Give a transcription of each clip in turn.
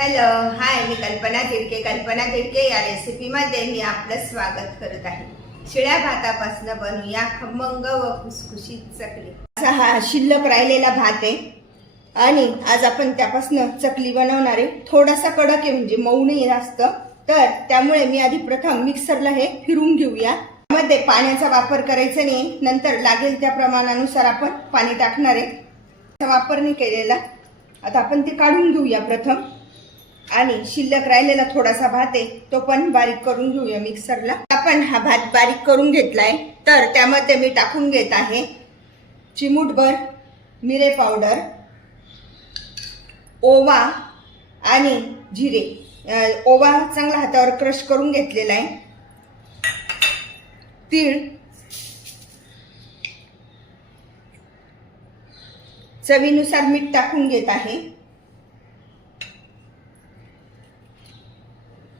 Hello hi मी कल्पना तिडके. कल्पना तिडके या रेसिपीमध्ये मी आपलं स्वागत करत आहे. शिळ्या भातापासून बनवूया खमंग व खुसखुशीत चकली. असा हा शिल्लक राहिलेला भात आहे. आणि आज आपण त्यापासून चकली बनवणार आहे. थोडासा कडक आहे म्हणजे मऊ नाही जास्त तर त्यामुळे मी आधी प्रथम मिक्सरला हे फिरून घेऊया. मध्ये पाण्याचा वापर करायचा नाही नंतर लागेल त्या प्रमाणानुसार आपण पाणी टाकणार आहे. वापर नाही केलेला. आता आपण ते काढून घेऊया प्रथम. आणि शिल्लक राहिलेला थोडासा भात आहे तो पण बारीक करून घेऊया मिक्सरला. आपण हा भात बारीक करून घेतलाय तर त्यामध्ये मी टाकून घेत आहे चिमूटभर मिरे पावडर ओवा आणि जिरे. ओवा चांगला हातावर क्रश करून घेतलेला आहे. तीळ चवीनुसार मीठ टाकून घेत आहे.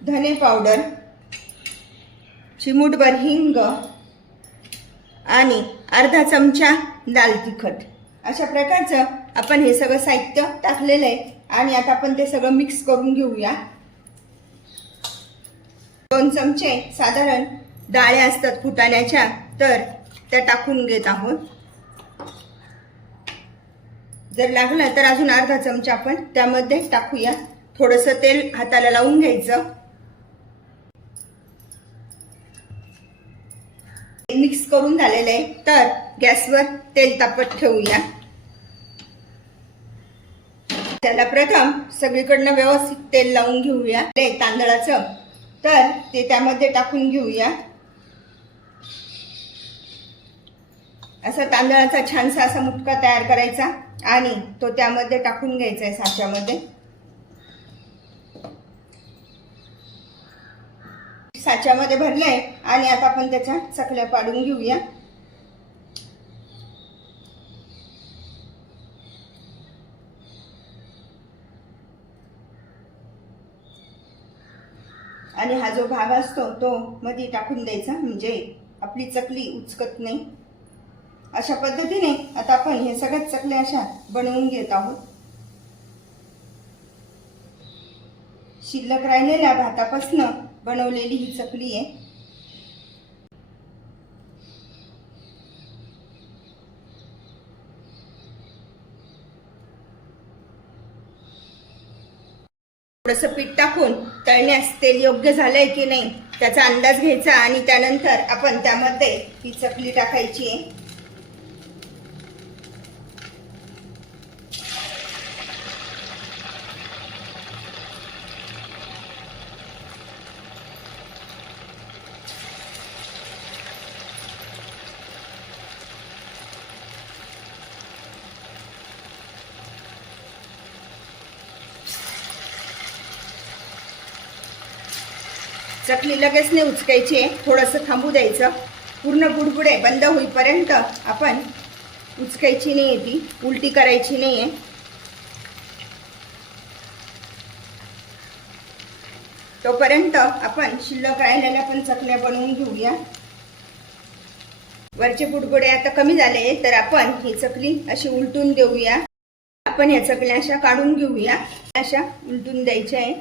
धने पावडर चिमूटभर हिंग आणि अर्धा चमचा लाल तिखट. अशा प्रकारचं आपण हे सगळं साहित्य टाकलेलं आहे आणि आता आपण ते सगळं मिक्स करून घेऊया. दोन चमचे साधारण डाळ्या असतात फुटाण्याच्या तर त्या टाकून घेत आहोत. जर लागलं तर अजून अर्धा चमचा आपण त्यामध्ये टाकूया. थोडंसं तेल हाताला लावून घ्यायचं. मिक्स करून झालेलं आहे. तर गॅसवर तेल तापत ठेवूया. त्याला प्रथम सगळीकडनं व्यवस्थित तेल लावून घेऊया. ते तांदळाचं. तर ते त्यामध्ये टाकून घेऊया. असा तांदळाचा छानसा असा मुटका तयार करायचा आणि तो त्यामध्ये टाकून घ्यायचा आहे साच्यामध्ये. साच्यामध्ये भरलाय आणि आता आपण त्याच्या चकल्या पाडून घेऊया. आणि हा जो भाग असतो तो मध्ये टाकून द्यायचा म्हणजे आपली चकली उचकत नाही. अशा पद्धतीने आता आपण हे सगळ्यात चकल्या अशा बनवून घेत आहोत. शिल्लक राहिलेल्या भातापासनं बनवलेली ही चकली आहे. थोडंसं पीठ टाकून तळण्यास तेल योग्य झालंय की नाही त्याचा अंदाज घ्यायचा आणि त्यानंतर आपण त्यामध्ये ही चकली टाकायची आहे. चकली लगेच नाही उचकायची. आहे थोडंसं थांबू द्यायचं. पूर्ण बुडबुडे बंद होईपर्यंत आपण उचकायची नाही आहे ती. उलटी करायची नाही आहे तोपर्यंत आपण शिल्लक राहिलेल्या पण चकल्या बनवून घेऊया. वरचे बुडबुडे आता कमी झाले तर आपण ही चकली अशी उलटून देऊया. आपण ह्या चकल्या अशा काढून घेऊया. अशा उलटून द्यायच्या आहे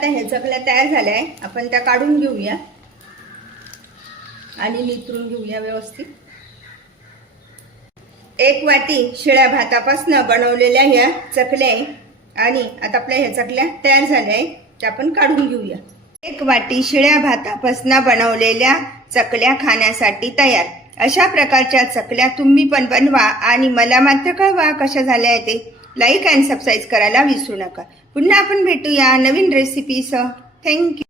आता ह्या चकल्या तयार झाल्या आहे आपण त्या काढून घेऊया. आणि नितरून घेऊया व्यवस्थित. एक वाटी शिळ्या भातापासनं बनवलेल्या ह्या चकल्या आहे. आणि आता आपल्या ह्या चकल्या तयार झाल्या आहे त्या आपण काढून घेऊया. एक वाटी शिळ्या भातापासनं बनवलेल्या चकल्या खाण्यासाठी तयार. अशा प्रकारच्या चकल्या तुम्ही पण बनवा आणि मला मात्र कळवा कशा झाल्या आहेत ते. लाईक अँड सबस्क्राईब करायला विसरू नका. पुन्हा आपण भेटूया नवीन रेसिपीसह थँक्यू